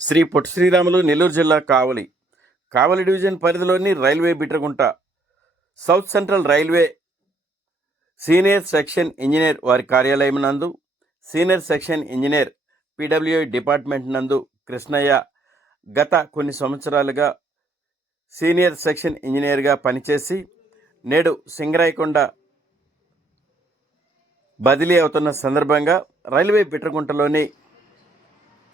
శ్రీ పొట్టి శ్రీరాములు నెల్లూరు జిల్లా కావలి. కావలి డివిజన్ పరిధిలోని railway Bitragunta south central railway senior section engineer వారి కార్యాలయం నందు senior section engineer PWI department నందు కృష్ణయ్య గత కొన్ని సంవత్సరాలుగా సీనియర్ సెక్షన్ ఇంజనీర్గా పనిచేసి నేడు సింగరాయకొండ బదిలీ అవుతున్న సందర్భంగా రైల్వే బిట్రగుంటలోని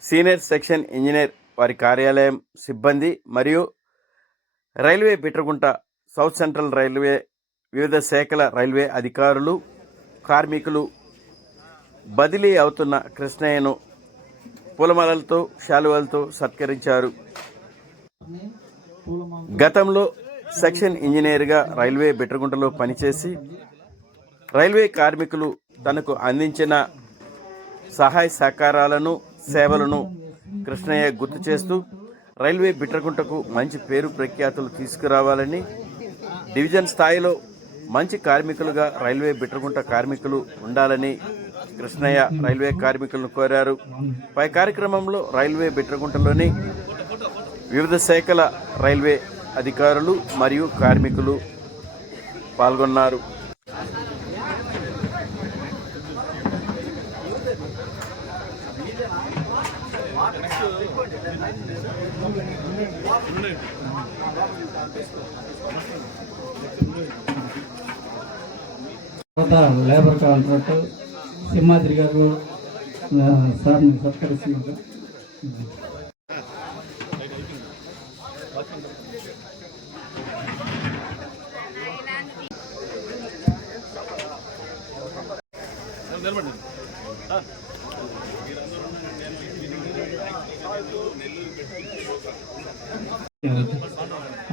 సీనియర్ సెక్షన్ ఇంజనీర్ వారి కార్యాలయం సిబ్బంది మరియు railway Pitragunta south central railway వివిధ శాఖల రైల్వే అధికారులు కార్మికులు బదిలీ అవుతున్న కృష్ణయ్యను పూలమాలలతో శాలువాలతో సత్కరించారు. గతంలో సెక్షన్ ఇంజనీర్గా రైల్వే బిట్రగుంటలో పనిచేసి రైల్వే కార్మికులు తనకు అందించిన సహాయ సహకారాలను సేవలను కృష్ణయ్య గుర్తు చేస్తూ రైల్వే బిట్రకుంటకు మంచి పేరు ప్రఖ్యాతులు తీసుకురావాలని డివిజన్ స్థాయిలో మంచి కార్మికులుగా రైల్వే బిట్రకుంట కార్మికులు ఉండాలని కృష్ణయ్య రైల్వే కార్మికులను కోరారు. పై కార్యక్రమంలో రైల్వే బిట్రకుంటలోని వివిధ శాఖల రైల్వే అధికారులు మరియు కార్మికులు పాల్గొన్నారు. లేబర్ కాంట్రాక్ట్ సింహాద్రి గారు ఆ, సార్ని సత్కరిస్తున్నారు.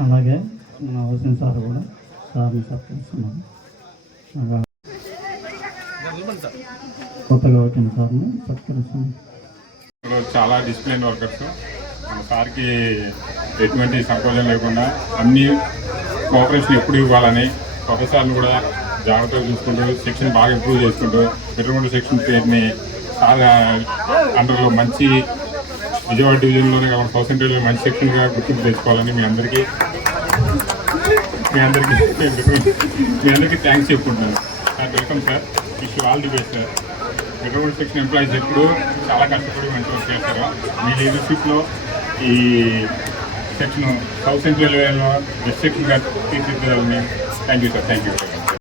అలాగే మన హౌసింగ్ సార్ కూడా సార్ని సత్కరిస్తున్నాను కొత్తగా వచ్చిన సార్ని సత్కరిస్తున్నాను చాలా డిసిప్లిన్ వర్కర్స్ మన సార్కి ఎటువంటి సంకోచం లేకుండా అన్ని కోఆపరేషన్ ఎప్పుడు ఇవ్వాలని ప్రొఫెసర్ని కూడా జాగ్రత్తగా చూసుకుంటూ శిక్షణ బాగా ఇంప్రూవ్ చేసుకుంటూ పెట్రోల్ శిక్షణ పేరుని సార్ అండర్లో మంచి విజయవాడ డివిజన్లోనే కాకుండా సౌత్ మంచి సెక్షన్గా గుర్తింపు తెచ్చుకోవాలని మీ అందరికీ మీ అందరికీ మీ అందరికీ థ్యాంక్స్ చెప్పుకుంటున్నాను. Sir welcome sir wish all the best sir petrol section employees ఎప్పుడు చాలా కష్టపడి మంచి వర్క్ చేస్తారు. మీ లీడర్షిప్లో ఈ సెక్షన్ సౌత్ సెంట్రల్ వేలో బెస్ట్ సెక్షన్గా తీర్చిదిద్దాలని thank you sir thank you